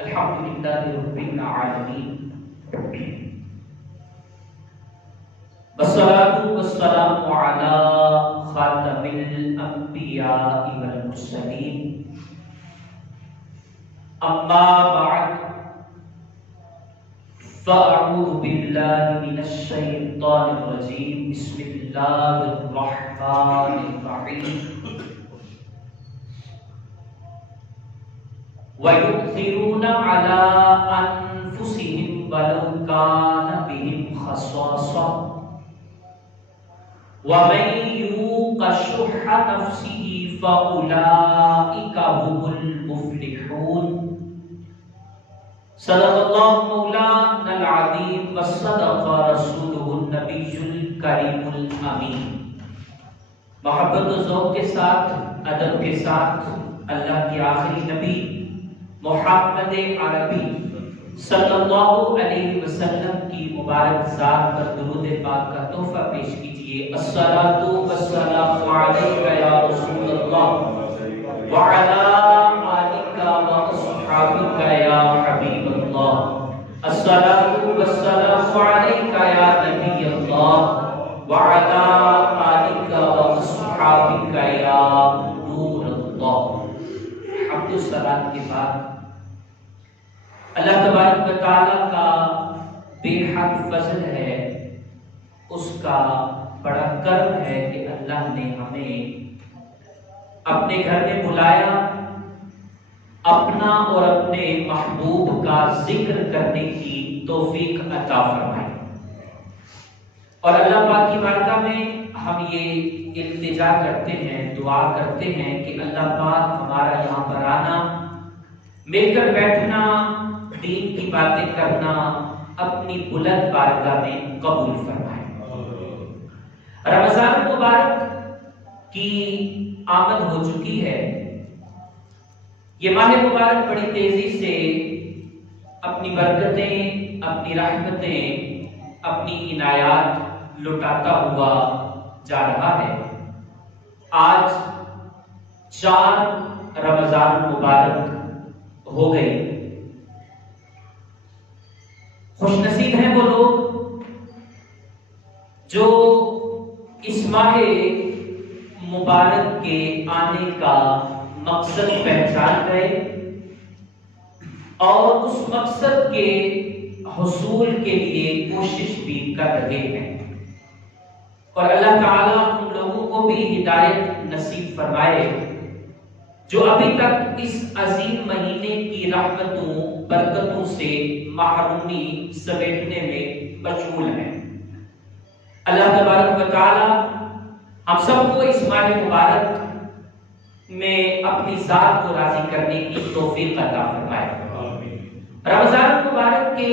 الحمدللہ رب العالمین والصلاة والسلام علی خاتم الانبیاء والمرسلین اما بعد فاعوذ باللہ من الشیطان الرجیم بسم اللہ الرحمن الرحیم وَيُؤْثِرُونَ عَلَىٰ أَنفُسِهِمْ وَلَوْ كَانَ بِهِمْ خَصَاصَةٌ وَمَن يُوقَ شُحَّ نَفْسِهِ فَأُولَٰئِكَ هُمُ الْمُفْلِحُونَ صدق اللہ مولانا العظیم وصدق رسولہ النبی الکریم الامین۔ محبت و ذوق کے ساتھ، ادب کے ساتھ اللہ کے آخری نبی محمد عربی صلی اللہ علیہ وسلم کی مبارک ذات پر درود پاک کا تحفہ پیش کیجئے۔ الصلاۃ والسلام علیک یا رسول اللہ وعلی آلک واصحابک یا حبیب اللہ۔ الصلاۃ والسلام علیک یا نبی اللہ وعلی آلک واصحابک یا نور اللہ۔ حمد و صلات کے بعد اللہ تبارک و تعالیٰ کا بے حد فضل ہے، اس کا بڑا کرم ہے کہ اللہ نے ہمیں اپنے گھر میں بلایا، اپنا اور اپنے محبوب کا ذکر کرنے کی توفیق عطا فرمائی۔ اور اللہ پاک کی بارگاہ میں ہم یہ التجا کرتے ہیں، دعا کرتے ہیں کہ اللہ پاک ہمارا یہاں پر آنا، مل کر بیٹھنا، دین کی باتیں کرنا اپنی بلند بارگاہ میں قبول فرمائے۔ رمضان مبارک کی آمد ہو چکی ہے۔ یہ ماہ مبارک بڑی تیزی سے اپنی برکتیں، اپنی رحمتیں، اپنی عنایات لٹاتا ہوا جا رہا ہے۔ آج 4 رمضان مبارک ہو گئی۔ خوش نصیب ہیں وہ لوگ جو اس ماہ مبارک کے آنے کا مقصد پہچان گئے اور اس مقصد کے حصول کے لیے کوشش بھی کر رہے ہیں، اور اللہ تعالیٰ ان لوگوں کو بھی ہدایت نصیب فرمائے جو ابھی تک اس عظیم مہینے کی رحمتوں برکتوں سے محرومی سمیٹنے میں مشغول ہیں۔ اللہ تبارک و تعالی ہم سب کو اس ماہ مبارک میں اپنی ذات کو راضی کرنے کی توفیق عطا فرمائے۔ رمضان مبارک کے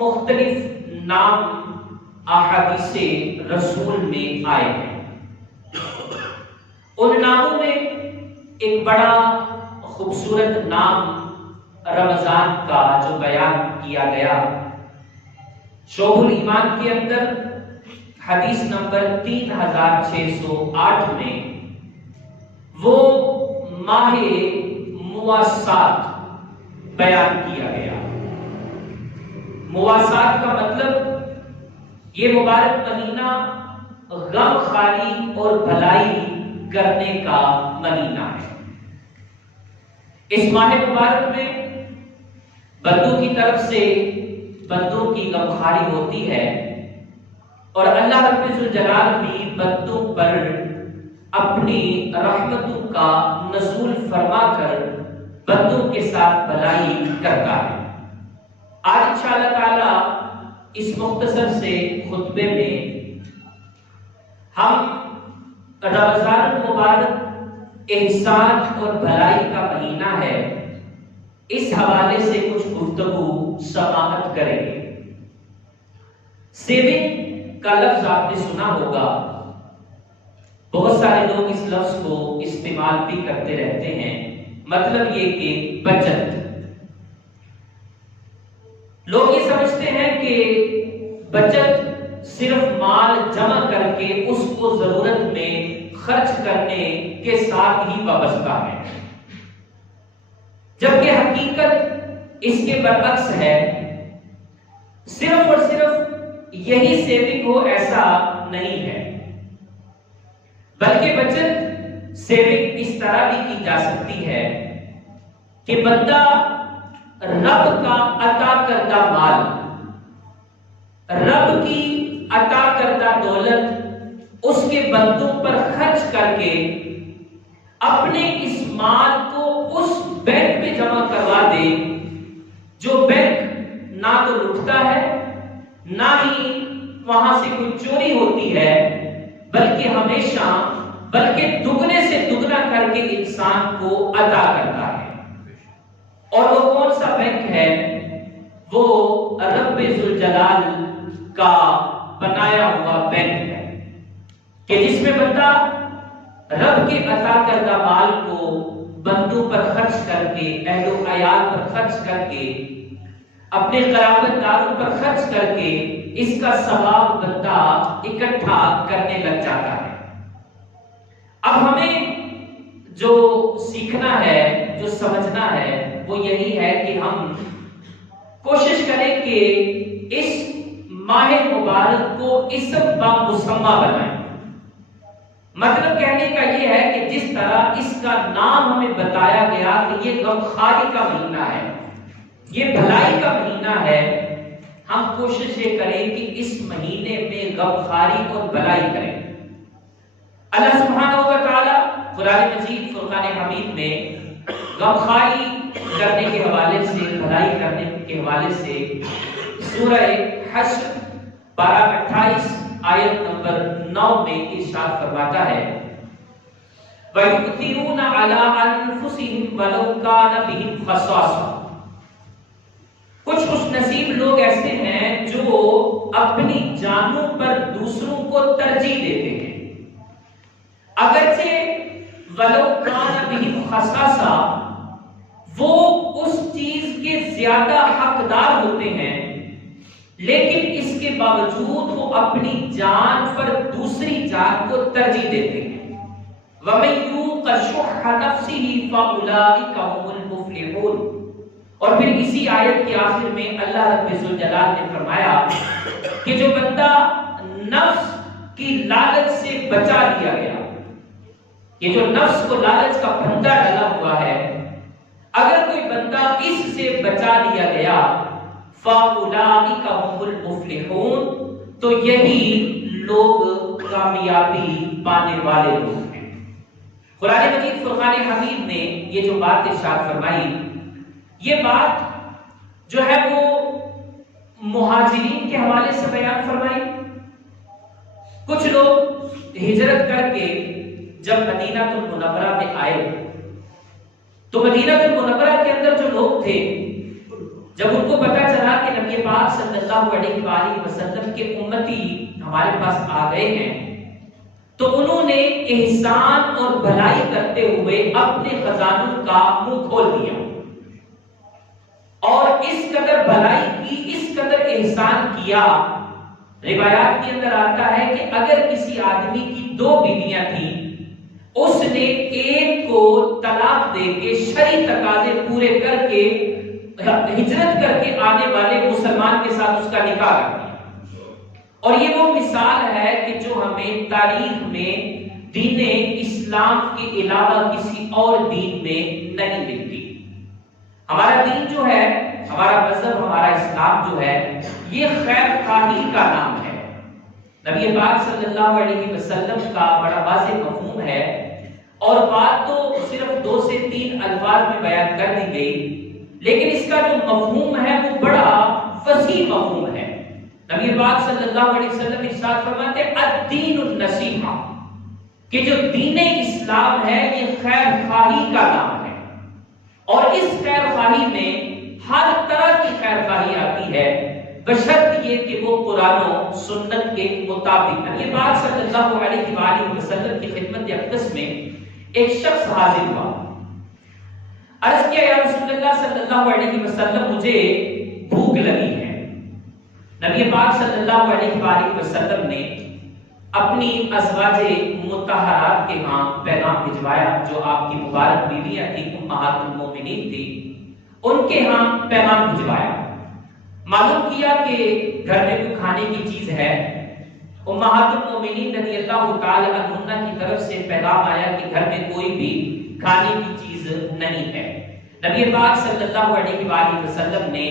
مختلف نام احادیث رسول میں آئے ہیں۔ ان ناموں میں ایک بڑا خوبصورت نام رمضان کا جو بیان کیا گیا، شعب الایمان کے اندر حدیث نمبر 3608 میں وہ ماہ مواسات بیان کیا گیا۔ مواسات کا مطلب یہ مبارک مہینہ غم خاری اور بھلائی کرنے کا مہینہ ہے۔ اس ماہ مبارک میں بندوں کی طرف سے بندوں کی غمخواری ہوتی ہے، اور اللہ رب الجلال بھی بندوں پر اپنی رحمتوں کا نزول فرما کر بندوں کے ساتھ بھلائی کرتا ہے۔ آج انشاءاللہ تعالی اس مختصر سے خطبے میں ہم رمضان مبارک احسان اور بھلائی کا مہینہ ہے، اس حوالے سے کچھ گفتگو سماعت کریں گے۔ سیونگ کا لفظ آپ نے سنا ہوگا، بہت سارے لوگ اس لفظ کو استعمال بھی کرتے رہتے ہیں، مطلب یہ کہ بچت۔ لوگ یہ سمجھتے ہیں کہ بچت صرف مال جمع کر کے اس کو ضرورت میں خرچ کرنے کے ساتھ ہی وابستہ ہے، جبکہ حقیقت اس کے برعکس ہے. صرف اور صرف یہی سیونگ ہو ایسا نہیں ہے، بلکہ بچت سیونگ اس طرح بھی کی جا سکتی ہے کہ بندہ رب کا عطا کردہ مال، رب کی عطا کردہ دولت اس کے بندوں پر خرچ کر کے اپنے اس مال کو اس بینک میں جمع کروا دے جو بینک نہ تو لٹتا ہے نہ ہی وہاں سے کوئی چوری ہوتی ہے، بلکہ ہمیشہ دگنے سے دگنا کر کے انسان کو عطا کرتا ہے. اور وہ کون سا بینک ہے؟ وہ رب ذوالجلال کا بنایا ہوا بینک ہے کہ جس میں بندہ رب کے عطا کردہ مال کو بندوں پر خرچ کر کے، اہل و عیال پر خرچ کر کے، اپنے قرابت داروں پر خرچ کر کے اس کا ثواب بندہ اکٹھا کرنے لگ جاتا ہے. اب ہمیں جو سیکھنا ہے، جو سمجھنا ہے، وہ یہی ہے کہ ہم کوشش کریں کہ اس ماہ مبارک کو اسم با مسمى بنائیں. مطلب کہنے کا یہ ہے کہ جس طرح اس کا نام ہمیں بتایا گیا کہ یہ غمخواری کا مہینہ ہے، یہ بھلائی کا مہینہ ہے، ہم کوشش یہ کریں کہ اس مہینے میں غمخواری اور بھلائی کریں. اللہ سبحانہ و تعالی قرآن مجید فرقان حمید میں غمخواری کرنے کے حوالے سے، بھلائی کرنے کے حوالے سے سورہ حشر 12-28 آیت نمبر 9 میں ارشاد فرماتا ہے وَيُؤْثِرُونَ عَلَىٰ أَنفُسِهِمْ وَلَوْ كَانَ بِهِمْ خَصَاصَةٌ. کچھ خوش نصیب لوگ ایسے ہیں جو اپنی جانوں پر دوسروں کو ترجیح دیتے ہیں، اگرچہ وَلَوْ كَانَ بِهِمْ خَصَاصَةٌ وہ اس چیز کے زیادہ حقدار ہوتے ہیں، لیکن اس کے باوجود وہ اپنی جان پر دوسری جان کو ترجیح دیتے ہیں. وَمَن يُوقَ شُحَّ نَفْسِهِ فَأُولَٰئِكَ هُمُ الْمُفْلِحُونَ. اور پھر اسی آیت کے آخر میں اللہ رب ذوالجلال نے فرمایا کہ جو بندہ نفس کی لالچ سے بچا لیا گیا، یہ جو نفس کو لالچ کا پھندا ڈلا ہوا ہے، اگر کوئی بندہ اس سے بچا لیا گیا فَأُولَٰئِكَ هُمُ الْمُفْلِحُونَ تو یہی لوگ کامیابی پانے والے لوگ ہیں. قرآن مجید فرقان حمید نے یہ جو بات ارشاد فرمائی، یہ بات جو ہے وہ مہاجرین کے حوالے سے بیان فرمائی. کچھ لوگ ہجرت کر کے جب مدینہ المنورہ میں آئے تو مدینہ المنورہ کے اندر جو لوگ تھے، جب ان کو پتا چلا کہ نبی پاک صلی اللہ علیہ وآلہ وسلم کے امتی ہمارے پاس آ گئے ہیں، تو انہوں نے احسان اور بھلائی کرتے ہوئے اپنے خزانوں کا منہ کھول دیا اور اس قدر بھلائی کی، اس قدر احسان کیا. روایات کے اندر آتا ہے کہ اگر کسی آدمی کی 2 بیویاں تھیں، اس نے ایک کو طلاق دے کے شرعی تقاضے پورے کر کے ہجرت کر کے آنے والے مسلمان کے ساتھ اس کا نکاح کر دیا. اور یہ وہ مثال ہے کہ جو ہمیں تاریخ میں دین اسلام کے علاوہ کسی اور دین میں نہیں ملتی. ہمارا دین جو ہے، ہمارا مذہب، ہمارا اسلام جو ہے، یہ خیر خواہی کا نام ہے. نبی پاک صلی اللہ علیہ وسلم کا بڑا واضح مفہوم ہے، اور بات تو صرف 2 سے 3 الفاظ میں بیان کر دی گئی، لیکن اس کا جو مفہوم ہے وہ بڑا وسیع مفہوم ہے. نبی پاک صلی اللہ علیہ وسلم ارشاد فرماتے ہیں الدین النصیحہ، کہ جو دین اسلام ہے یہ خیر خواہی کا نام ہے، اور اس خیر خواہی میں ہر طرح کی خیر خواہی آتی ہے، بشرط یہ کہ وہ قرآن و سنت کے مطابق. نبی پاک صلی اللہ علیہ وآلہ وسلم کی خدمت اقدس میں ایک شخص حاضر ہوا، عرض کیا یا رسول اللہ صلی اللہ علیہ وسلم مجھے بھوک لگی ہے. نبی پاک صلی اللہ علیہ وآلہ وسلم نے اپنی ازواج مطہرات کے ہاں پیغام بھجوایا جو آپ کی مبارک بیویاں تھیں، امہات المومنین تھی. ان کے ہاں پیغام بھجوایا، معلوم کیا کہ گھر میں کوئی کھانے کی چیز ہے۔ امہات المومنین رضی اللہ تعالی عنہا کی طرف سے پیغام آیا کہ گھر میں کوئی بھی کھانے کی چیز نہیں ہے۔ نبی پاک صلی اللہ علیہ وآلہ وسلم نے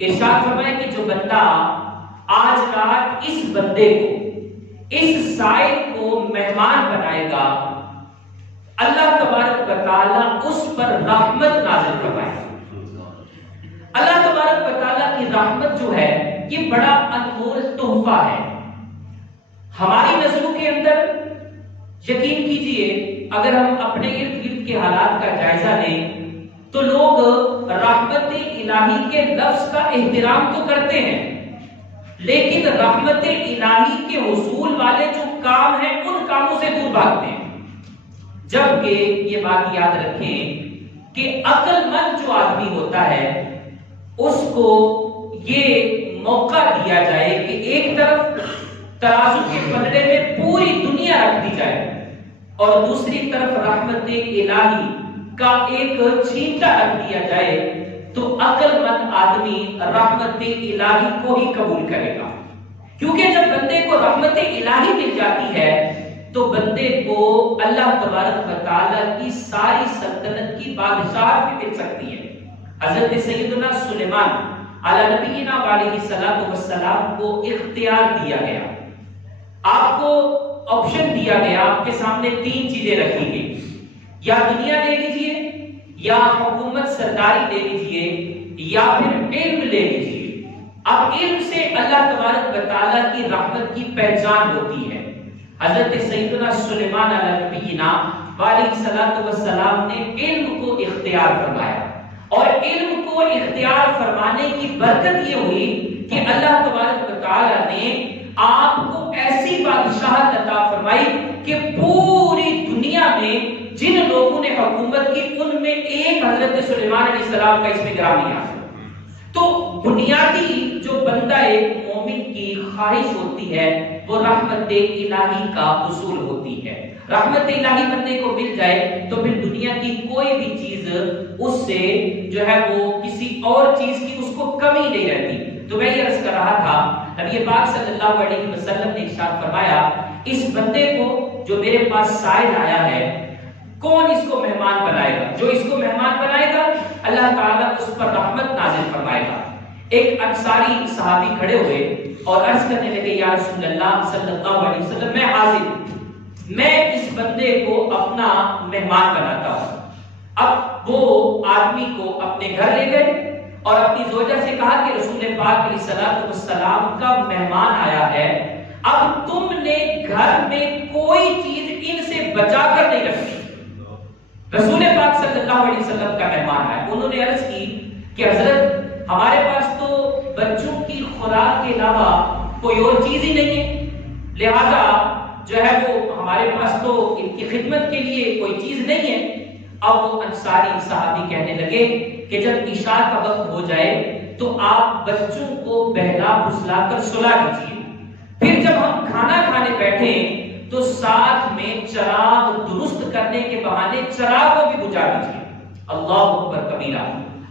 ارشاد فرمایا کہ جو بندہ آج رات اس بندے کو، اس سائل کو مہمان بنائے گا، اللہ تبارک و تعالیٰ اس پر رحمت نازل فرمائے گا۔ اللہ تبارک و تعالیٰ کی رحمت جو ہے یہ بڑا انمول تحفہ ہے ہماری نظروں کے اندر۔ یقین کیجئے اگر ہم اپنے ارد گرد کے حالات کا جائزہ لیں تو لوگ رحمت الہی کے لفظ کا احترام تو کرتے ہیں، لیکن رحمت الہی کے حصول والے جو کام ہیں ان کاموں سے دور بھاگتے ہیں۔ جبکہ یہ بات یاد رکھیں کہ عقل مند جو آدمی ہوتا ہے اس کو یہ موقع دیا جائے کہ ایک طرف ترازو کے پلڑے میں پوری دنیا رکھ دی جائے اور دوسری طرف رحمت الہی کا ایک چھینٹا رکھ دیا جائے، تو عقل مند آدمی رحمت الہی کو ہی قبول کرے گا، کیونکہ جب بندے کو رحمت الہی مل جاتی ہے تو بندے کو اللہ تبارک و تعالیٰ کی ساری سلطنت کی بادشاہت بھی مل سکتی ہے۔ حضرت سیدنا سلیمان علی نبینا علیہ الصلوۃ والسلام کو اختیار دیا گیا، آپ کو آپشن دیا گیا، آپ کے سامنے تین چیزیں رکھی گئی، یا دنیا لے لیجئے، یا حکومت سرداری لے لیجئے، یا پھر علم لے لیجئے۔ اب علم سے اللہ تبارک و تعالیٰ کی رحمت کی پہچان ہوتی ہے۔ حضرت سیدنا سلیمان علیہ نبینا علیہ الصلوۃ والسلام نے علم کو اختیار فرمایا، اور علم کو اختیار فرمانے کی برکت یہ ہوئی کہ اللہ تبارک و تعالیٰ نے آپ کو ایسی بادشاہت عطا فرمائی کہ پوری دنیا میں جن لوگوں نے حکومت کی ان میں ایک حضرت سلیمان علیہ السلام کا اس میں گرامی آ۔ تو بنیادی جو بندہ ایک مومن کی خواہش ہوتی ہے وہ رحمت الہی کا حصول ہوتی ہے۔ رحمت الہی بندے کو مل جائے تو پھر دنیا کی کوئی بھی چیز اس سے جو ہے وہ کسی اور چیز کی اس کو کمی نہیں رہتی۔ تو میں یہ عرض کر رہا تھا، نبی پاک صلی اللہ علیہ وسلم نے ارشاد فرمایا اس بندے کو جو میرے پاس سائل آیا ہے، کون اس کو مہمان بنائے گا؟ جو اس کو مہمان بنائے گا اللہ تعالیٰ اس پر رحمت نازل فرمائے گا۔ ایک انصاری صحابی کھڑے ہوئے اور عرض کرنے لگے، یا رسول اللہ صلی اللہ علیہ وسلم، میں حاضر ہوں، میں اس بندے کو اپنا مہمان بناتا ہوں۔ اب وہ آدمی کو اپنے گھر لے گئے اور اپنی زوجہ سے کہا کہ رسول پاک علیہ الصلوۃ والسلام کا مہمان آیا ہے، اب تم نے گھر میں کوئی چیز ان سے بچا کر نہیں رکھی۔ رسول پاک صلی اللہ علیہ وسلم کا مہمان آیا، انہوں نے عرض کی کہ حضرت ہمارے پاس تو بچوں کی خوراک کے علاوہ کوئی اور چیز ہی نہیں ہے، لہذا جو ہے وہ ہمارے پاس تو ان کی خدمت کے لیے کوئی چیز نہیں ہے۔ اب وہ انصاری صحابی کہنے لگے کہ جب عشاء کا وقت ہو جائے تو آپ بچوں کو بہلا پھسلا کر سلا دیجیے، پھر جب ہم کھانا کھانے بیٹھیں تو ساتھ میں چراغ درست کرنے کے بہانے چراغ کو بھی بجھا دیجیے۔ اللہ اکبر کبیرہ۔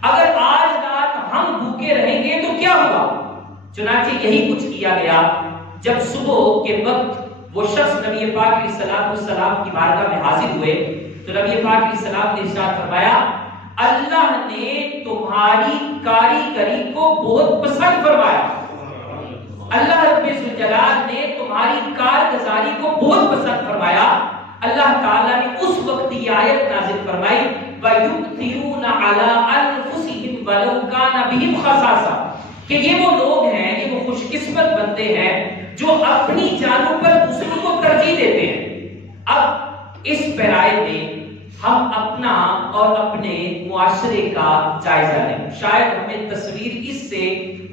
اگر آج رات ہم بھوکے رہیں گے تو کیا ہوگا؟ چنانچہ یہی کچھ کیا گیا۔ جب صبح کے وقت وہ شخص نبی پاک علیہ السلام کی بارگاہ میں حاضر ہوئے تو نبی پاک علیہ السلام نے ارشاد فرمایا، اللہ نے تمہاری کاریگری کو بہت پسند فرمایا، اللہ رب الجلال نے تمہاری کارگزاری کو بہت پسند فرمایا۔ اللہ تعالیٰ نے اس وقت یہ آیت نازل فرمائی، وَيُؤْثِرُونَ عَلَىٰ أَنفُسِهِمْ وَلَوْ كَانَ بِهِمْ خَصَاصَةٌ، کہ یہ وہ لوگ ہیں، یہ وہ خوش قسمت بندے ہیں جو اپنی جانوں پر دوسروں کو ترجیح دیتے ہیں۔ اب اس پیرائے میں ہم اپنا اور اپنے معاشرے کا جائزہ لیں، شاید ہمیں تصویر اس سے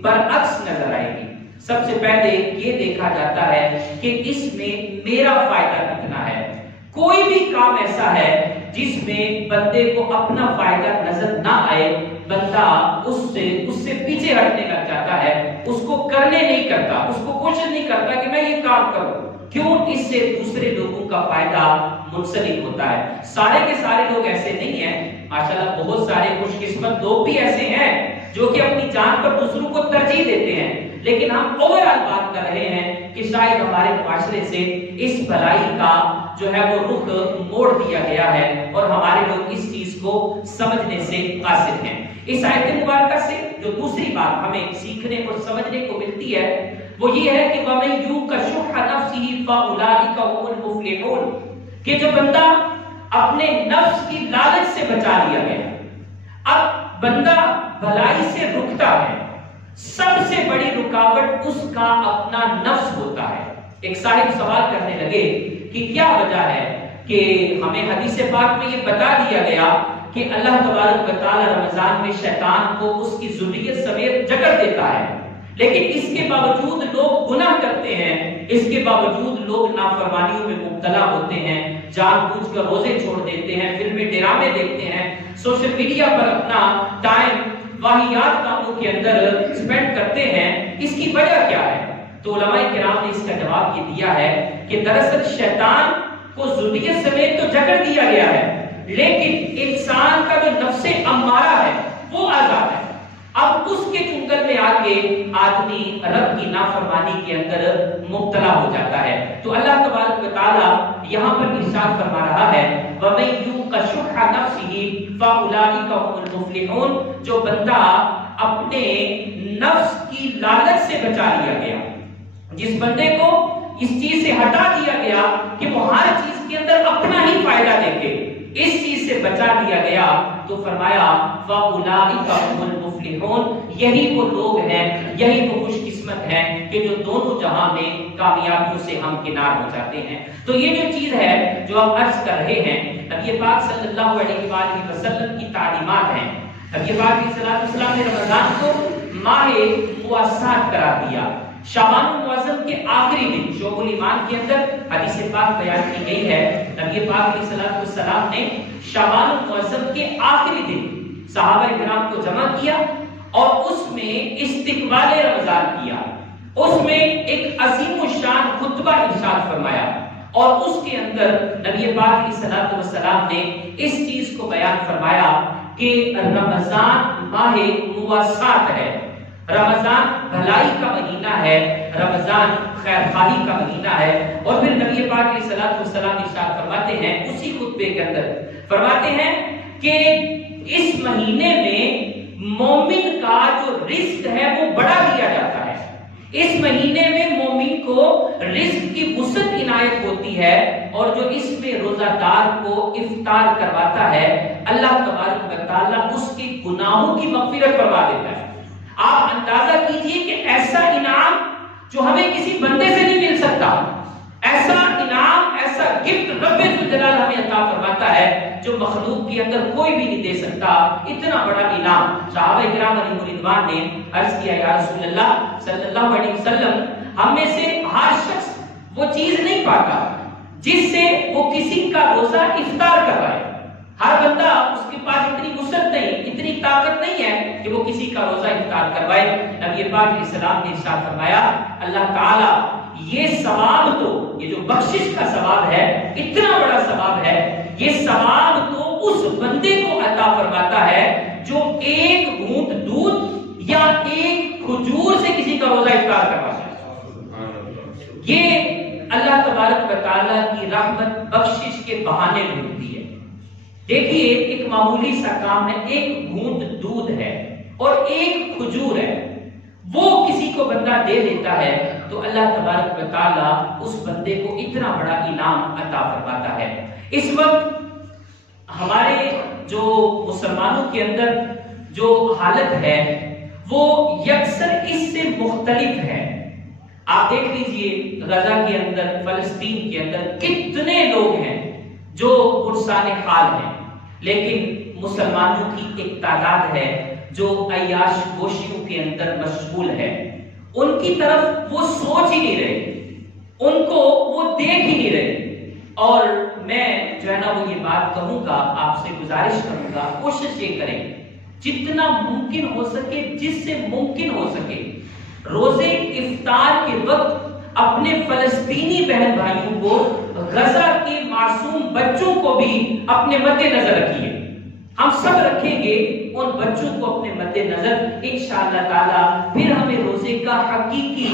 برعکس نظر آئے گی۔ سب سے پہلے یہ دیکھا جاتا ہے کہ اس میں میرا فائدہ کتنا ہے۔ کوئی بھی کام ایسا ہے جس میں بندے کو اپنا فائدہ نظر نہ آئے، بندہ اس سے پیچھے ہٹنے لگ جاتا ہے، اس کو کرنے نہیں کرتا، اس کو کوشش نہیں کرتا کہ میں یہ کام کروں۔ کیوں؟ اس سے دوسرے لوگوں کا فائدہ منسلک ہوتا ہے۔ سارے کے سارے لوگ ایسے نہیں ہیں ماشاءاللہ بہت سارے خوش قسمت لوگ بھی ایسے ہیں جو کہ اپنی جان پر دوسروں کو ترجیح دیتے ہیں، لیکن ہم اوورآل بات کر رہے ہیں کہ شاید ہمارے معاشرے سے اس بھلائی کا جو ہے وہ رخ موڑ دیا گیا ہے اور ہمارے لوگ اس چیز کو سمجھنے سے قاصر ہیں۔ اس آیت مبارکہ سے جو دوسری بات ہمیں سیکھنے اور سمجھنے کو ملتی ہے وہ یہ ہے کہ وَمَن يُوقَ شُحَّ نَفْسِهِ فَأُولَٰئِكَ هُمُ الْمُفْلِحُونَ، کہ جو بندہ اپنے نفس کی لالچ سے بچا لیا گیا۔ اب بندہ بھلائی سے رکتا ہے، سب سے بڑی رکاوٹ اس کا اپنا نفس ہوتا ہے۔ ایک صاحب سوال کرنے لگے کہ کیا وجہ ہے کہ ہمیں حدیث پاک میں یہ بتا دیا گیا کہ اللہ تبارک و تعالی رمضان میں شیطان کو اس کی ذریت سمیت جکڑ دیتا ہے، لیکن اس کے باوجود لوگ گناہ کرتے ہیں، اس کے باوجود لوگ نافرمانیوں میں مبتلا ہوتے ہیں، جان بوجھ کر روزے چھوڑ دیتے ہیں، فلمیں ڈرامے دیکھتے ہیں، سوشل میڈیا پر اپنا ٹائم واہیات کاموں کے اندر اسپینڈ کرتے ہیں۔ اس کی وجہ کیا ہے؟ تو علماء کرام نے اس کا جواب یہ دیا ہے کہ دراصل شیطان کو ذریت سمیت تو جکڑ دیا گیا ہے، لیکن انسان کا جو نفس امارہ ہے وہ آزاد ہے۔ اب اس کے چنگل میں آ کے آدمی رب کی نافرمانی کے اندر مبتلا ہو جاتا ہے۔ تو اللہ تبارک و تعالی یہاں پر ارشاد فرما رہا ہے وَمَن يُوقَ شُحَّ نَفْسِهِ فَأُولَٰئِكَ هُمُ الْمُفْلِحُونَ، جو بندہ اپنے نفس کی لالچ سے بچا لیا گیا، جس بندے کو اس چیز سے ہٹا دیا گیا کہ وہ ہر چیز کے اندر اپنا ہی فائدہ دیکھے، اس چیز سے بچا لیا گیا، تو فرمایا فَأُولَٰئِكَ هُمُ الْمُفْلِحُونَ، یہی وہ لوگ ہیں، یہی وہ خوش قسمت ہیں کہ جو دونوں جہاں میں کامیابیوں سے ہمکنار ہو جاتے ہیں۔ تو یہ جو چیز ہے جو ہم عرض کر رہے ہیں، نبی پاک صلی اللہ علیہ وآلہ وسلم کی تعلیمات ہیں۔ نبی پاک علیہ الصلوۃ والسلام نے رمضان کو ماہ مواسات قرار دیا۔ شعبان المعظم کے آخری دن شعب الایمان کے اندر حدیث پاک بیان کی گئی ہے، نبی پاک علیہ الصلوۃ والسلام نے شعبان المعظم کے آخری دن صحابہ کرام کو جمع کیا اور اس میں استقبال رمضان کیا، اس میں ایک عظیم الشان خطبہ ارشاد فرمایا اور اس کے اندر نبی پاک علیہ الصلوۃ والسلام نے اس چیز کو بیان فرمایا کہ رمضان ماہ مواسات ہے، رمضان بھلائی کا مہینہ ہے، رمضان خیر خواہی کا مہینہ ہے۔ اور پھر نبی پاک علیہ الصلوۃ والسلام ارشاد فرماتے ہیں اسی خطبے کے اندر، فرماتے ہیں کہ اس مہینے میں مومن کا جو رزق ہے وہ بڑھا دیا جاتا ہے، اس مہینے میں مومن کو رزق کی وسعت عنایت ہوتی ہے، اور جو اس میں روزہ دار کو افطار کرواتا ہے اللہ تبارک و تعالیٰ اس کے گناہوں کی مغفرت فرما دیتا ہے۔ آپ اندازہ کیجئے کہ ایسا انعام جو ہمیں کسی بندے سے نہیں مل سکتا، ایسا انعام، ایسا گفٹ رب ذوالجلال ہمیں عطا فرماتا ہے جو مخلوق کے اندر کوئی بھی نہیں دے سکتا، اتنا بڑا انعام۔ صحابہ کرام علیہ رضوان نے عرض کیا یا رسول اللہ صلی اللہ علیہ وسلم، ہم میں سے ہر شخص وہ چیز نہیں پاتا جس سے وہ کسی کا روزہ افطار کروائے، ہر بندہ اس کے پاس اتنی وسعت نہیں، اتنی طاقت نہیں ہے کہ وہ کسی کا روزہ افطار کروائے۔ نبی پاک علیہ السلام نے ارشاد فرمایا اللہ تعالیٰ یہ ثواب تو، یہ جو بخشش کا ثواب ہے، اتنا بڑا ثواب ہے، یہ ثواب تو اس بندے کو عطا فرماتا ہے جو ایک گھونٹ دودھ یا ایک کھجور سے کسی کا روزہ افطار کرواتا ہے۔ یہ اللہ تبارک و تعالیٰ کی رحمت بخشش کے بہانے میں ہوتی ہے۔ دیکھیے ایک معمولی سا کام ہے، ایک گھونٹ دودھ ہے اور ایک کھجور ہے، وہ کسی کو بندہ دے دیتا ہے تو اللہ تبارک و تعالیٰ اس بندے کو اتنا بڑا انعام عطا فرماتا ہے۔ اس وقت ہمارے جو مسلمانوں کے اندر جو حالت ہے وہ یکسر اس سے مختلف ہے۔ آپ دیکھ لیجئے غزہ کے اندر، فلسطین کے اندر کتنے لوگ ہیں جو پرسان حال ہیں، لیکن مسلمانوں کی ایک تعداد ہے جو عیاش گوشیوں کے اندر مشغول ہے، ان کی طرف وہ سوچ ہی نہیں رہے، ان کو وہ دیکھ ہی نہیں رہے۔ اور میں جو ہے نا وہ یہ بات کہوں گا، آپ سے گزارش کروں گا، کوشش یہ کریں جتنا ممکن ہو سکے، جس سے ممکن ہو سکے، روزے افطار کے وقت اپنے فلسطینی بہن بھائیوں کو، غزہ کے معصوم بچوں کو بھی اپنے مد نظر رکھیے۔ ہم سب رکھیں گے ان بچوں کو اپنے مد نظر، انشاءاللہ تعالی پھر ہمیں روزے کا حقیقی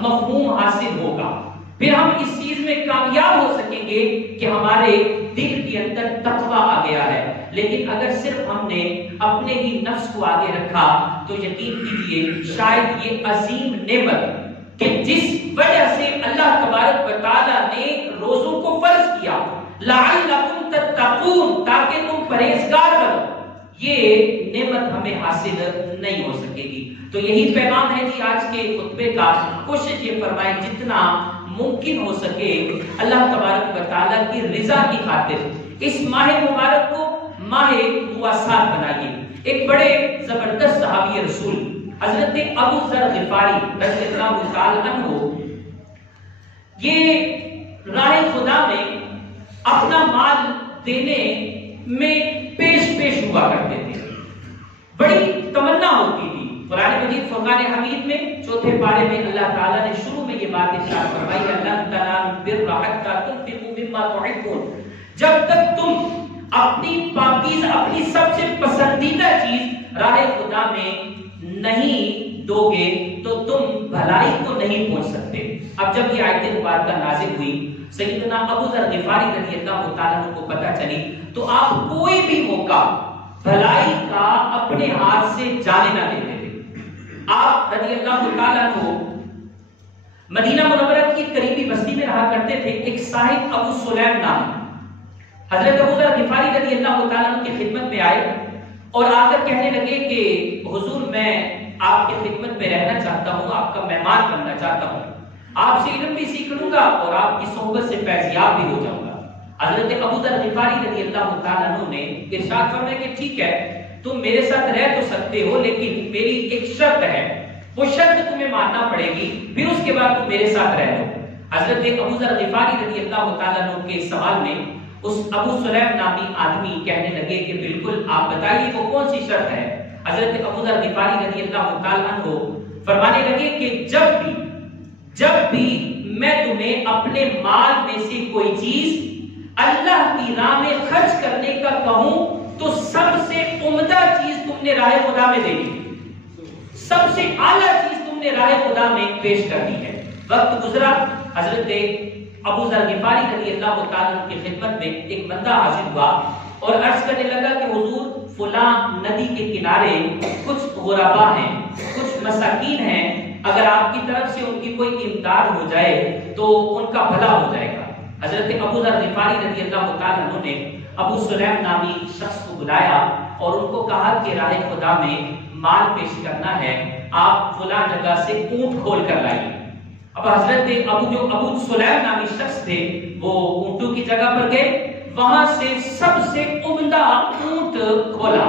مفہوم حاصل ہوگا، پھر ہم اس چیز میں کامیاب ہو سکیں گے کہ ہمارے دل کے اندر تقوی آ گیا ہے۔ لیکن اگر صرف ہم نے اپنے ہی نفس کو آگے رکھا تو یقین کیجئے شاید یہ عظیم نعمت کہ جس وجہ سے اللہ تبارک و تعالیٰ نے روزوں کو فرض کیا، لعلکم تتقون، تاکہ تم پرہیزگار بنو، یہ نعمت ہمیں حاصل نہیں ہو سکے گی۔ تو یہی پیغام ہے جی آج کے خطبے کا۔ کوشش یہ فرمائیں جتنا ممکن ہو سکے اللہ تبارک و تعالیٰ کی رضا کی خاطر اس ماہ مبارک کو ماہ مواسات بنائیے۔ ایک بڑے زبردست صحابی رسول حضرت ابو ذر غفاری رضی اللہ تعالیٰ عنہ یہ راہ خدا میں اپنا مال دینے میں پیش ہوا کرتے تھے، بڑی تمنا ہوتی تھی۔ قرآن مجید فرقان حمید میں چوتھے پارے میں اللہ تعالیٰ نے شروع میں یہ بات ارشاد فرمائی ہے، لن تنالوا البر حتى تنفقوا مما تحبون، جب تک تم اپنی پاکیزہ، اپنی سب سے پسندیدہ چیز راہ خدا میں نہیں دو گے تو تم بھلائی کو نہیں پہنچ سکتے۔ اب جب یہ آیت مبارکہ نازل ہوئی، سیدنا ابو ذر غفاری رضی اللہ تعالیٰ عنہ کو پتہ چلی تو آپ کوئی بھی موقع بھلائی کا اپنے ہاتھ سے جانے نہ دیتے تھے۔ آپ رضی اللہ تعالیٰ عنہ مدینہ منورہ کی قریبی بستی میں رہا کرتے تھے۔ ایک صاحب ابو سلیم نام، حضرت ابو ذر غفاری رضی اللہ تعالیٰ عنہ کی خدمت میں آئے اور آ کر کہنے لگے کہ حضور میں آپ کی خدمت میں رہنا چاہتا ہوں، آپ کا مہمان بننا چاہتا ہوں، آپ سے علم بھی سیکھ لوں گا اور آپ کی صحبت سے فیضیاب بھی ہو جاؤں گا۔ حضرت ابو ذر غفاری رضی اللہ تعالیٰ عنہ نے ارشاد فرمایا کہ ٹھیک ہے، تم میرے ساتھ رہ تو سکتے ہو لیکن میری ایک شرط ہے، وہ شرط تمہیں ماننا پڑے گی، پھر اس کے بعد تم میرے ساتھ رہ لو۔ حضرت ابو ذر غفاری رضی اللہ تعالیٰ عنہ کے سوال میں اس ابو سلیم نامی آدمی کہنے لگے کہ بالکل آپ بتائیے وہ کون سی شرط ہے۔ حضرت ابو ذر غفاری رضی اللہ تعالیٰ عنہ فرمانے لگے کہ جب بھی میں تمہیں اپنے مال میں سے کوئی چیز اللہ کی راہ میں خرچ کرنے کا کہوں تو سب سے عمدہ چیز تم نے راہ خدا میں دینی، سب سے اعلیٰ چیز تم نے راہ خدا میں پیش کرنی ہے۔ وقت گزرا، حضرت ابو ذر غفاری رضی اللہ تعالیٰ کی خدمت میں ایک بندہ حاضر ہوا اور عرض کرنے لگا کہ حضور فلاں ندی کے کنارے کچھ غربا ہیں، کچھ مساکین ہیں، اگر آپ کی طرف سے ان کی کوئی امداد ہو جائے تو ان کا بھلا ہو جائے گا۔ حضرت ابو ذر غفاری رضی اللہ تعالیٰ عنہ نے ابو سلیم نامی شخص کو بلایا اور ان کو کہا کہ راہ خدا میں مال پیش کرنا ہے، آپ فلاں جگہ سے اونٹ کھول کر لائیے۔ اب حضرت ابو سلیم نامی شخص تھے وہ اونٹوں کی جگہ پر گئے، وہاں سے سب سے عمدہ اونٹ کھولا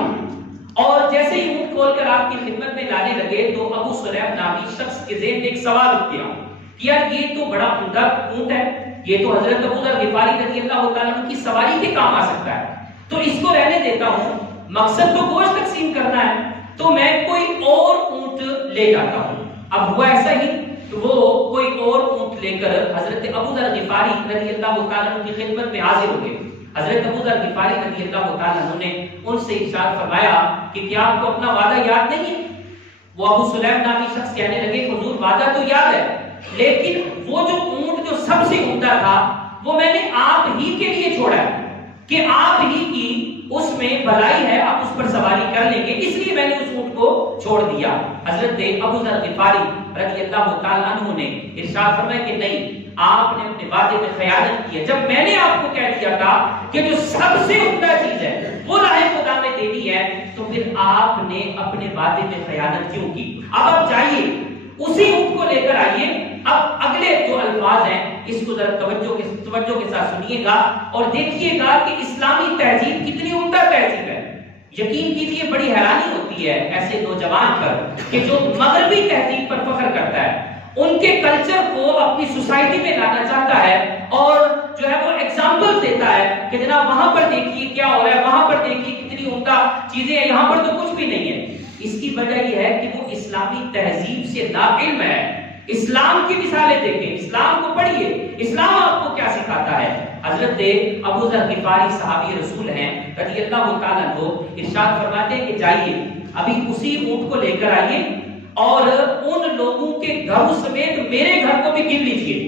اور جیسے ہی اونٹ کھول کر آپ کی خدمت میں لانے لگے تو ابو سلیم نامی شخص کے ذہن میں ایک سوال اٹھ گیا کہ یار یہ تو بڑا عمدہ اونٹ ہے، یہ تو حضرت ابو ذر غفاری رضی اللہ تعالیٰ عنہ کی سواری کے کام آ سکتا ہے، تو اس کو رہنے دیتا ہوں، مقصد تو گوشت تقسیم کرنا ہے، تو میں کوئی اور اونٹ لے جاتا ہوں۔ اب ہوا ایسا ہی تو وہ کوئی اور اونٹ لے کر حضرت ابو ذر غفاری رضی اللہ تعالیٰ عنہ کی خدمت میں حاضر ہو گئے۔ حضرت ابو ذر غفاری رضی اللہ تعالیٰ عنہ نے ان سے ارشاد فرمایا کہ کیا آپ کو اپنا وعدہ یاد نہیں ہے؟ وہ ابو سلیم نامی شخص کہنے لگے کہ حضور وعدہ تو یاد ہے، لیکن وہ جو اونٹ جو سب سے عمدہ تھا وہ میں نے آپ ہی کے لیے چھوڑا ہے کہ آپ ہی کی اس میں بھلائی ہے، آپ اس پر سواری کر لیں گے، اس لیے میں نے اس اونٹ کو چھوڑ دیا۔ حضرت ابو ذر غفاری رضی اللہ تعالیٰ عنہ نے ارشاد فرمایا کہ نہیں، آپ نے اپنے وعدے میں خیانت کی ہے۔ جب میں نے آپ کو کہہ دیا تھا کہ جو سب سے عمدہ چیز ہے وہ راہ خدا میں دینی ہے تو پھر آپ نے اپنے وعدے میں خیانت کیوں کی؟ اب آپ جائیے اسی اونٹ کو لے کر آئیے۔ اب اگلے جو الفاظ ہیں اس کو ذرا توجہ کے ساتھ سنیے گا اور دیکھیے گا کہ اسلامی تہذیب کتنی عمدہ تہذیب ہے۔ یقین کیجیے بڑی حیرانی ہوتی ہے ایسے نوجوان پر کہ جو مغربی تہذیب پر فخر کرتا ہے، ان کے کلچر کو اپنی سوسائٹی میں لانا چاہتا ہے اور جو ہے وہ ایگزامپل دیتا ہے کہ جناب وہاں پر دیکھیے کیا ہو رہا ہے، وہاں پر دیکھیے کتنی عمدہ چیزیں ہیں، یہاں پر تو کچھ بھی نہیں ہے۔ اس کی وجہ یہ ہے کہ وہ اسلامی تہذیب سے ناعلم ہے۔ اسلام کی مثالیں دیکھیں، اسلام کو پڑھیے، اسلام آپ کو کیا سکھاتا ہے۔ حضرت ابو ذر غفاری صحابی رسول ہیں رضی اللہ تعالیٰ عنہ، ارشاد فرماتے ہیں کہ جائیے ابھی اسی اونٹ کو لے کر آئیے اور ان لوگوں کے گھروں سمیت میرے گھر کو بھی گن لیجیے،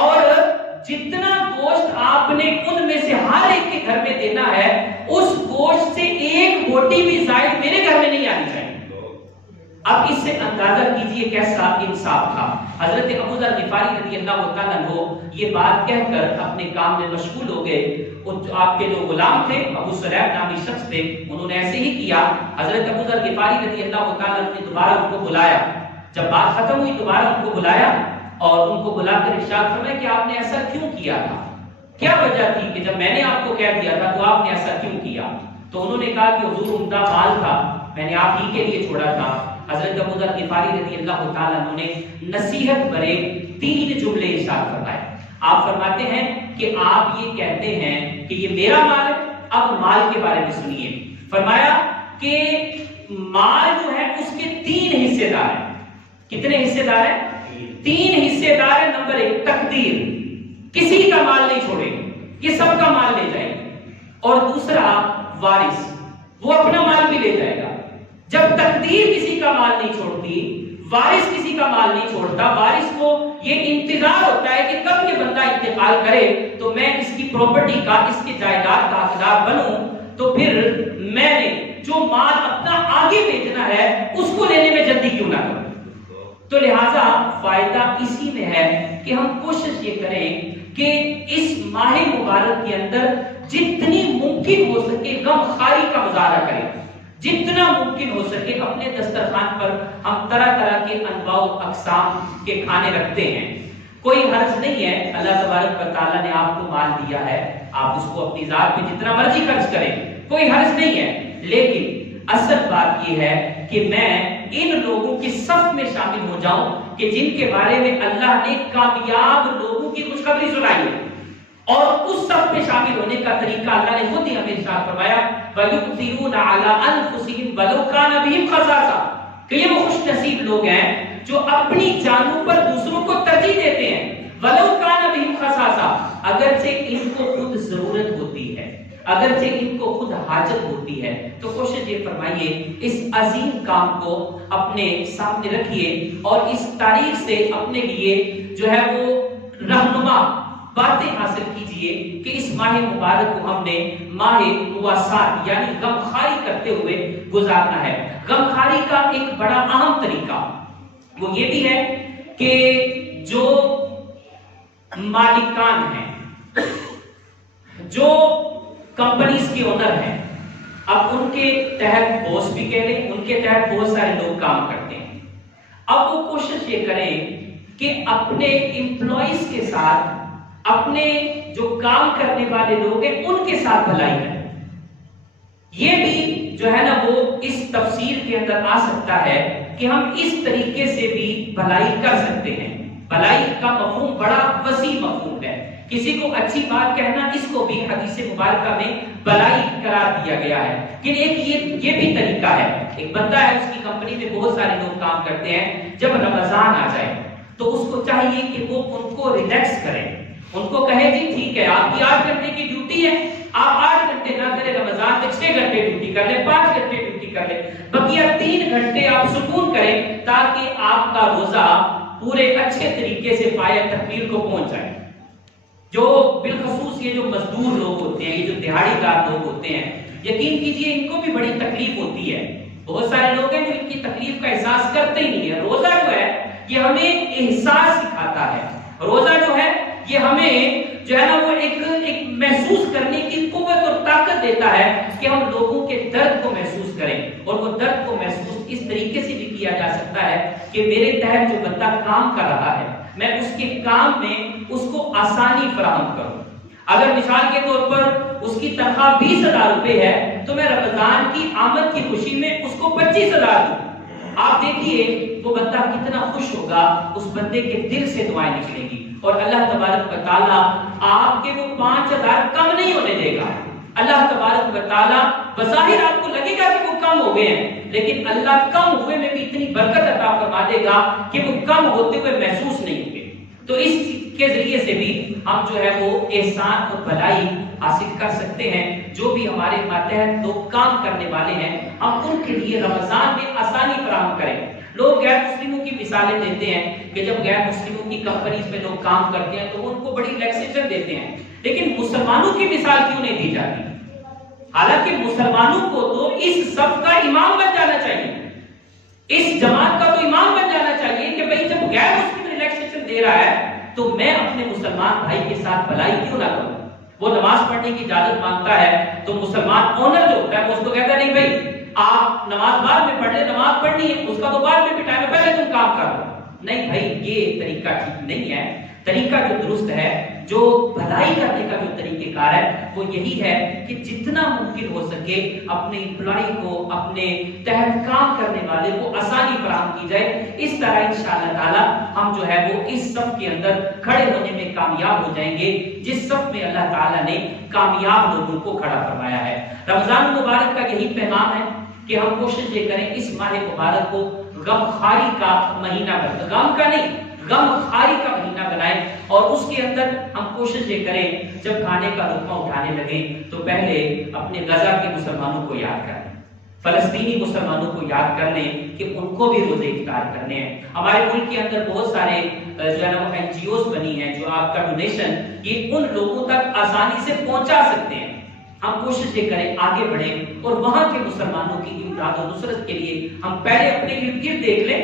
اور جتنا گوشت آپ نے ان میں سے ہر ایک کے گھر میں دینا ہے اس گوشت سے ایک بوٹی بھی زائد میرے گھر میں نہیں آنی چاہیے۔ اب اس سے اندازہ کیجئے کیسا انصاف تھا۔ حضرت ابو ذر غفاری رضی اللہ تعالیٰ عنہ یہ بات کہہ کر اپنے کام میں مشغول ہو گئے۔ آپ کے جو غلام تھے ابو سلیب نامی شخص تھے، انہوں نے ایسے ہی کیا۔ حضرت ابو ذر غفاری رضی اللہ تعالیٰ عنہ نے دوبارہ ان کو بلایا، جب بات ختم ہوئی دوبارہ ان کو بلایا اور ان کو بلا کر ارشاد فرمایا کہ آپ نے ایسا کیوں کیا تھا، کیا وجہ تھی کہ جب میں نے آپ کو کہہ دیا تھا تو آپ نے ایسا کیوں کیا؟ تو انہوں نے کہا کہ حضور عمدہ مال تھا، میں نے آپ ہی کے لیے چھوڑا تھا۔ حضرت ابو ذر غفاری رضی اللہ تعالیٰ عنہ نے نصیحت بھرے 3 جملے ارشاد فرمائے۔ آپ فرماتے ہیں کہ آپ یہ کہتے ہیں کہ یہ میرا مال ہے، اب مال کے بارے میں سنیے۔ فرمایا کہ مال جو ہے اس کے 3 حصے دار ہیں۔ کتنے حصے دار ہیں؟ 3 حصے دار ہیں۔ نمبر 1 تقدیر، کسی کا مال نہیں چھوڑے، یہ سب کا مال لے جائے گی۔ اور دوسرا وارث، وہ اپنا مال بھی لے جائے گا۔ جب تقدیر کسی کا مال نہیں چھوڑتی، وارث کسی کا مال نہیں چھوڑتا، وارث کو یہ انتظار ہوتا ہے کہ کب یہ بندہ انتقال کرے تو میں اس کی پراپرٹی کا، اس کی جائیداد کا حقدار بنوں، تو پھر میں نے جو مال اپنا آگے بھیجنا ہے اس کو لینے میں جلدی کیوں نہ کروں۔ تو لہٰذا فائدہ اسی میں ہے کہ ہم کوشش یہ کریں کہ اس ماہ مبارک کے اندر جتنی ممکن ہو سکے غم خواری کا مظاہرہ کریں، جتنا ممکن ہو سکے اپنے دسترخوان پر ہم طرح طرح کے انواع و اقسام کے کھانے رکھتے ہیں۔ کوئی حرج نہیں ہے، اللہ تبارک و تعالیٰ نے آپ کو مال دیا ہے، آپ اس کو اپنی ذات پہ جتنا مرضی خرچ کریں، کوئی حرج نہیں ہے، لیکن اصل بات یہ ہے کہ میں ان لوگوں کی صف میں شامل ہو جاؤں کہ جن کے بارے میں اللہ نے کامیاب لوگوں کی خوشخبری سنائی ہے، اور اس صف میں شامل ہونے کا طریقہ اللہ نے خود ہی ہمیں ارشاد فرمایا وَيُؤْثِرُونَ عَلَىٰ أَنفُسِهِمْ وَلَوْ كَانَ بِهِمْ خَصَاصَةٌ، کہ یہ وہ خوش نصیب لوگ ہیں جو اپنی جانوں پر دوسروں کو ترجیح دیتے ہیں۔ وَلَوْ كَانَ بِهِمْ خَصَاصَةٌ، اگرچہ ان کو خود ضرورت ہوتی ہے، اگرچہ ان کو خود حاجت ہوتی ہے، تو کوشش یہ فرمائیے اس عظیم کام کو اپنے سامنے رکھیے اور اس تاریخ سے اپنے لیے جو ہے وہ رہنما باتیں حاصل کیجئے کہ اس ماہ مبارک کو ہم نے ماہ مواسات یعنی غمخواری کرتے ہوئے گزارنا ہے۔ غمخواری کا ایک بڑا اہم طریقہ وہ یہ بھی ہے کہ جو مالکان ہیں، جو کمپنیز کے اونر ہیں، اب ان کے تحت باس بھی کہہ لیں، ان کے تحت بہت سارے لوگ کام کرتے ہیں، اب وہ کوشش یہ کریں کہ اپنے امپلائیز کے ساتھ، اپنے جو کام کرنے والے لوگ ہیں ان کے ساتھ بھلائی کریں۔ یہ بھی جو ہے نا وہ اس تفسیر کے اندر آ سکتا ہے کہ ہم اس طریقے سے بھی بھلائی کر سکتے ہیں۔ بھلائی کا مفہوم بڑا وسیع مفہوم ہے، کسی کو اچھی بات کہنا اس کو بھی حدیث مبارکہ میں بھلائی قرار دیا گیا ہے۔ لیکن ایک یہ بھی طریقہ ہے، ایک بندہ ہے اس کی کمپنی میں بہت سارے لوگ کام کرتے ہیں، جب رمضان آ جائے تو اس کو چاہیے کہ وہ ان کو ریلیکس کرے، ان کو کہے جی ٹھیک ہے آپ کی 8 گھنٹے کی ڈیوٹی ہے، آپ 8 گھنٹے نہ کریں، رمضان میں 6 گھنٹے ڈیوٹی کر لیں، 5 گھنٹے ڈیوٹی کر لیں، بقیہ 3 گھنٹے آپ سکون کریں تاکہ آپ کا روزہ پورے اچھے طریقے سے پایہ تکمیل کو پہنچ جائے۔ جو بالخصوص یہ جو مزدور لوگ ہوتے ہیں، یہ جو دیہاڑی دار لوگ ہوتے ہیں، یقین کیجئے ان کو بھی بڑی تکلیف ہوتی ہے۔ بہت سارے لوگ ہیں جو ان کی تکلیف کا احساس کرتے ہی نہیں ہے۔ روزہ جو ہے یہ ہمیں احساس سکھاتا ہے، روزہ جو ہے یہ ہمیں جو ہے نا وہ ایک محسوس کرنے کی قوت اور طاقت دیتا ہے کہ ہم لوگوں کے درد کو محسوس کریں، اور وہ درد کو محسوس اس طریقے سے بھی کیا جا سکتا ہے کہ میرے تحت جو بندہ کام کر رہا ہے میں اس کے کام میں اس کو آسانی فراہم کروں۔ اگر مثال کے طور پر اس کی تنخواہ 20,000 روپے ہے تو میں رمضان کی آمد کی خوشی میں اس کو 25,000 دوں۔ آپ دیکھیے وہ بندہ کتنا خوش ہوگا، اس بندے کے دل سے دعائیں نکلیں گی، اور اللہ تبارک و تعالیٰ آپ کے وہ 5,000 کم نہیں ہونے دے گا۔ اللہ تبارک و تعالیٰ بظاہر آپ کو لگے گا کہ وہ کم ہو گئے ہیں، لیکن اللہ کم ہوئے میں بھی اتنی برکت عطا فرما دے گا کہ وہ کم ہوتے ہوئے محسوس نہیں ہوگے۔ تو اس کے ذریعے سے بھی ہم جو ہے وہ احسان اور بھلائی حاصل کر سکتے ہیں. جو بھی ہمارے ماتحت لوگ کام کرنے والے ہیں ہم ان کے لیے رمضان میں آسانی فراہم کریں. لوگ غیر مسلموں کی مثالیں دیتے ہیں کہ جب غیر مسلموں کی کمپنیز میں لوگ کام کرتے ہیں تو وہ ان کو بڑی ریلیکسیشن دیتے ہیں, لیکن مسلمانوں کی مثال کیوں نہیں دی جاتی؟ حالانکہ مسلمانوں کو تو اس صف کا امام بن جانا چاہیے, اس جماعت کا تو امام بن جانا چاہیے کہ بھئی جب غیر مسلم ریلیکسیشن دے رہا ہے تو میں اپنے مسلمان بھائی کے ساتھ بھلائی کیوں نہ کروں. وہ نماز پڑھنے کی اجازت مانگتا ہے تو مسلمان اونر جو ہوتا ہے وہ اس کو کہتا ہے نہیں بھائی آپ نماز بعد میں پڑھ لیں, نماز پڑھنی ہے اس کا تو بعد میں بھی ٹائم ہے, پہلے تم کام کرو. نہیں بھائی یہ طریقہ ٹھیک نہیں ہے. طریقہ جو درست ہے, جو بھلائی کرنے کا جو طریقہ کار ہے وہ یہی ہے کہ جتنا ممکن ہو سکے اپنے امپلائی کو, اپنے تحت کام کرنے والے کو آسانی فراہم کی جائے. اس طرح انشاءاللہ تعالی ہم جو ہے وہ اس صف کے اندر کھڑے ہونے میں کامیاب ہو جائیں گے جس صف میں اللہ تعالیٰ نے کامیاب لوگوں کو کھڑا فرمایا ہے. رمضان مبارک کا یہی پیغام ہے کہ ہم کوشش یہ کریں اس ماہ مبارک کو غم خاری کا مہینہ بنائیں, غم کا نہیں غم خاری کا مہینہ بنائیں, اور اس کے اندر ہم کوشش یہ کریں جب کھانے کا لقمہ اٹھانے لگیں تو پہلے اپنے غزہ کے مسلمانوں کو یاد کریں, فلسطینی مسلمانوں کو یاد کر لیں کہ ان کو بھی روزے افطار کرنے ہیں. ہمارے ملک کے اندر بہت سارے جو ہے نا وہ NGOs بنی ہیں جو آپ کا ڈونیشن یہ ان لوگوں تک آسانی سے پہنچا سکتے ہیں. ہم کوشش یہ کریں آگے بڑھیں اور وہاں کے مسلمانوں کی امداد و نصرت کے لیے ہم پہلے اپنے ارد گرد دیکھ لیں.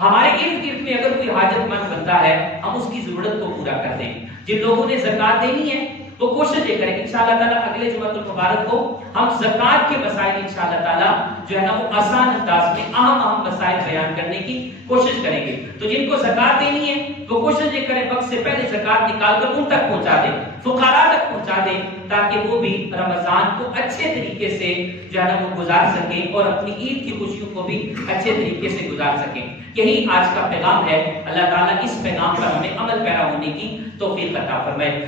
ہمارے ارد گرد میں اگر کوئی حاجت مند بندہ ہے ہم اس کی ضرورت کو پورا کر دیں. جن لوگوں نے زکوٰۃ دینی ہے وہ کوشش یہ کریں انشاءاللہ تعالیٰ اگلے جمعۃ المبارک کو ہم زکوٰۃ کے مسائل انشاءاللہ تعالیٰ جو ہے نا وہ آسان انداز میں اہم مسائل بیان کرنے کی کوشش کریں گے. تو جن کو زکوٰۃ دینی ہے وہ کوشش یہ کریں وقت سے پہلے زکوٰۃ نکال کر ان تک پہنچا دیں, فقراء تک پہنچا دیں, تاکہ وہ بھی رمضان کو اچھے طریقے سے جو ہے نا وہ گزار سکیں اور اپنی عید کی خوشیوں کو بھی اچھے طریقے سے گزار سکیں. یہی آج کا پیغام ہے. اللہ تعالیٰ اس پیغام پر ہمیں عمل پیرا ہونے کی توفیق عطا فرمائے.